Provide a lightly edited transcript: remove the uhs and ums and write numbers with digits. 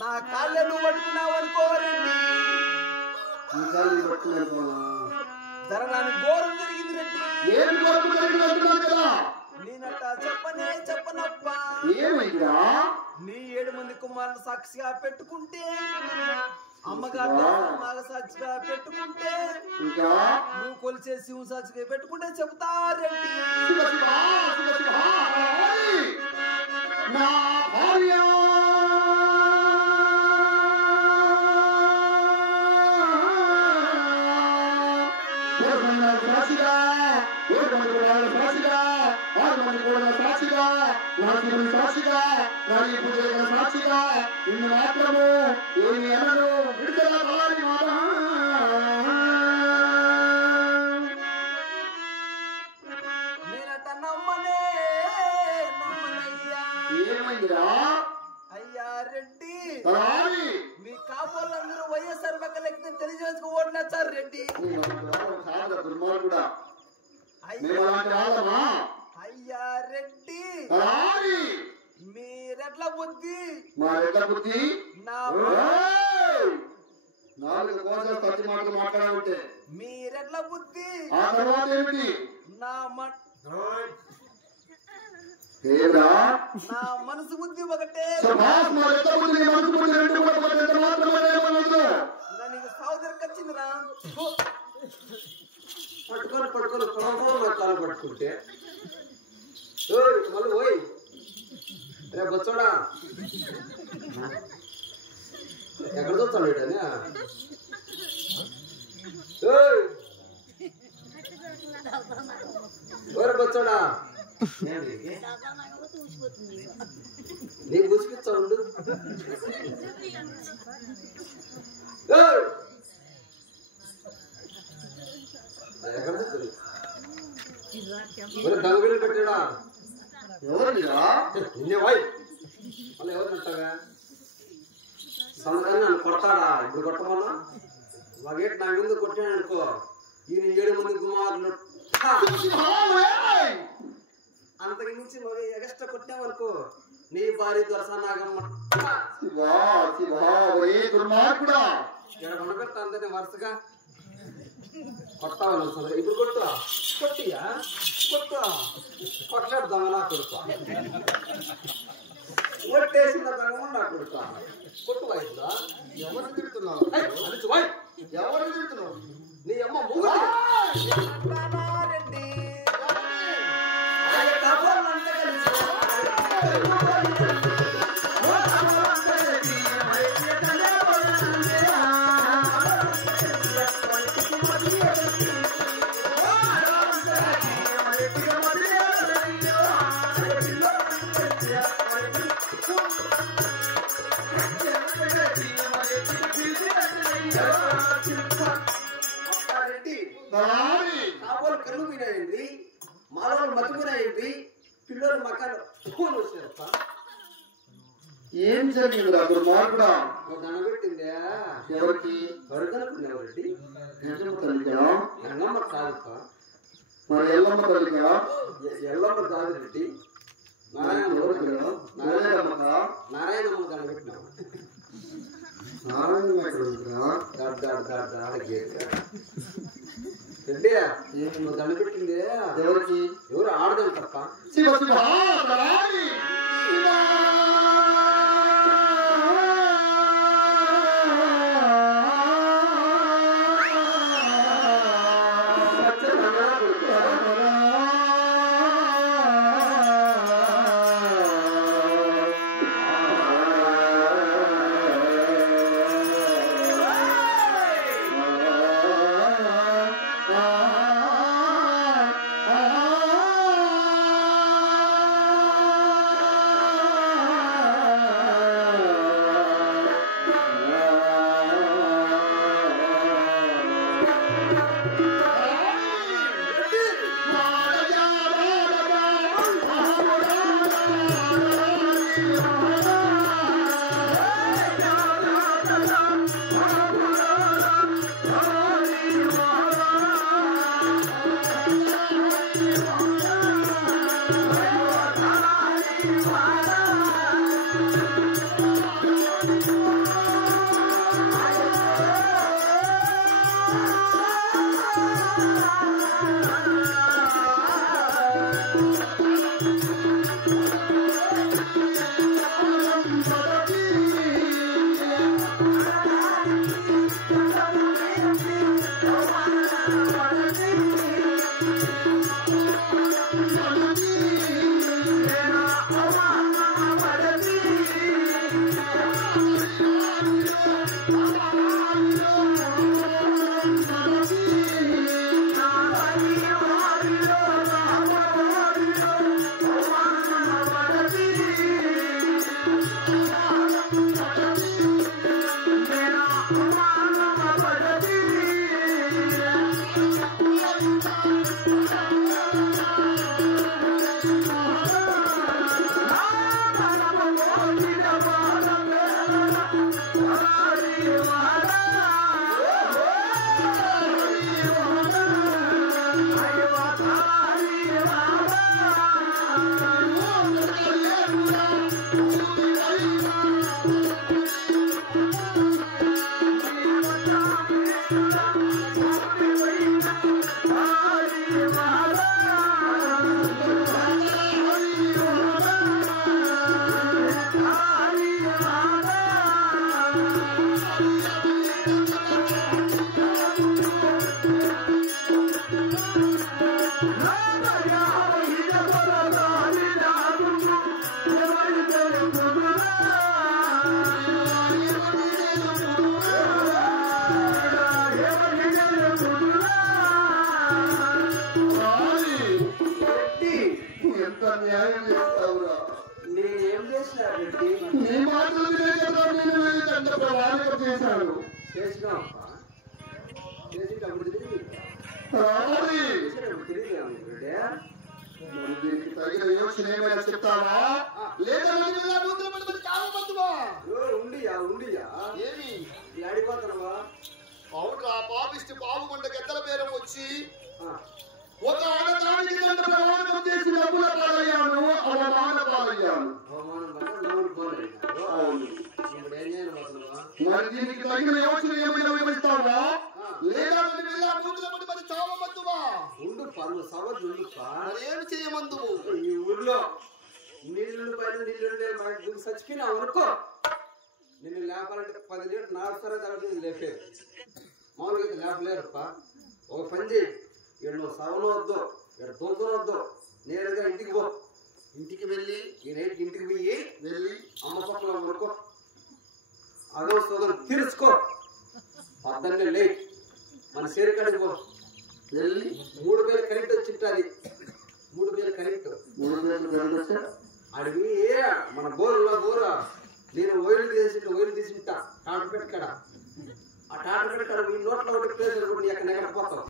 నా కాళ్ళను పట్టుకున్నావు అనుకోవాలండి జరగాని ఘోరం జరిగింది రెడ్డి నేనట చెప్పనప్ప నీ 7 మంది కుమారులు సాక్షిగా పెట్టుకుంటే అమ్మగారు నాగ సాక్షిగా పెట్టుకుంటే నువ్వు కొలిచే శివ సాక్షిగా పెట్టుకుంటే చెబుతారండి సాక్షిగా సాక్షిగా ఇన్ని మాత్రము ఏమి అనను విడుదల నేనట నమ్మనే ఏమైందిరా అయ్యా రెడ్డి మీ కాపోళ్ళందరూ వైఎస్ఆర్ పక్కలెక్కితే తెలియజేసుకు ఓట్లేస్తారు రెడ్డి అయ్యా రెడ్డి మీరెట్ల బుద్ధి నా మాట్లాడాలంటే మీరెట్ల బుద్ధి నా మనసు బుద్ధి ఒకటే నీకు సౌదరికి వచ్చిందిరా పట్టుకొని కాలు పట్టుకుంటే మళ్ళీ పోయి రేపు వచ్చాడా ఎక్కడ చూస్తాడు వీడని రేపు వచ్చాడా నీకు గుసిపిచ్చా ఉండు ఎక్కడ దొంగ పెట్టాడా నిన్నే పోయి మళ్ళీ ఎవరు పెట్టాగా సందకాన్ని నన్ను కొడతాడా ఇప్పుడు కొట్టమన్నా వగేట్ నా ముందు కొట్టాను అనుకో ఈయన 7 మంది కుమారులు అంతకి మించి మగ ఎగస్ట్రా కొట్టామనుకో నీ భార్య దొరసనాగమ్మ కొనబెడతా అందరినీ వరుసగా కొట్టాలి ఇప్పుడు కొట్టియా కొట్టాడు దొంగ నా కొడుకు కొట్టేసిన దొంగ నా కొడుకు కొట్టు వాయిదా ఎవరు తిడుతున్నావు నీ అమ్మ రెడ్డి కళ్ళు మీనాయండి మాలో మతిపోయినాయండి పిల్లలు మకాలు ఫోన్ వచ్చారప్ప ఏం జరిగింది దుర్మార్గుడా దండబెట్టిందే ఎవరికి ఎవరికి ఎల్లమ్మ తల్లిగా ఎల్లమ్మ కాదుప్ప మరి ఎల్లమ్మ తల్లిగా ఎల్లమ్మ కాదు రెడ్డి నారాయణమ్మ దండబెట్టినావు రెడ్డి నువ్వు దండబెట్టిందే ఎవరికి ఎవరు ఆడదాం తప్ప శివ శివ మాటలు వినే కదా నేను వెళ్ళి తండ్రి ప్రమాణం చేశాను. చేసినావప్ప చేసేటప్పుడు తెలియదు రావాలి. తెలియదు మరి దీనికి తగిన యోచన ఏమైనా చెప్తావా? లేదా నన్ను ఇలా ముద్రపడి చావబద్దువా? ఉండియా ఏమి అడిపోతున్నావా? అవునా, పాపిష్టి పావుకొండ గెద్దల పేరు వచ్చి ఒక ఆడదానికి తండ్రి ప్రమాణం చేసి డబ్బుల పాలయ్యాను, అవమాన పాలయ్యాను. అవును. మరి దీనికి తగిన యోచన ఏమైనా వివరిస్తావా? లేదా నన్ను ఇలా ముద్రపడి చావబద్దువా? ఉండు పనులు సవద్దు ఉండుపా. మరి ఏమి చేయమందువు? ఈ ఊర్లో నీళ్ళు పైన నీళ్ళు చచ్చిపోయినావు అనుకో, నిన్ను లేపాలంటే 10 లీటర్ నాడుస్తారా తర్వాత నేను లేపేది. మామూలుగా అయితే లేపలేరుప్ప. ఒక పని చేయి, ఇక్కడ నువ్వు సవనవద్దు, ఇక్కడ దూకనవద్దు, నేరుగా ఇంటికి పో. ఇంటికి వెళ్ళి ఈ నైట్ ఇంటికి పోయి వెళ్ళి అమ్మ పక్కన అనుకో, అదో సోదం తీర్చుకో. పొద్దున్నే లే, మన సేరికాడికి పో. వెళ్ళి 3000 కరెంట్ వచ్చింటుంది. 3000 కరెంట్ 3 గంటలు వెళ్ళొచ్చా? అడిగి మన బోరు నేను వైర్లు తీసింటా టాటర్ పెట్టి కాడ. ఆ టాటర్ పెట్టి కాడ ఈ నోట్లో ఒకటి ప్లేస్ ఎక్కడ నెగకపోతావు.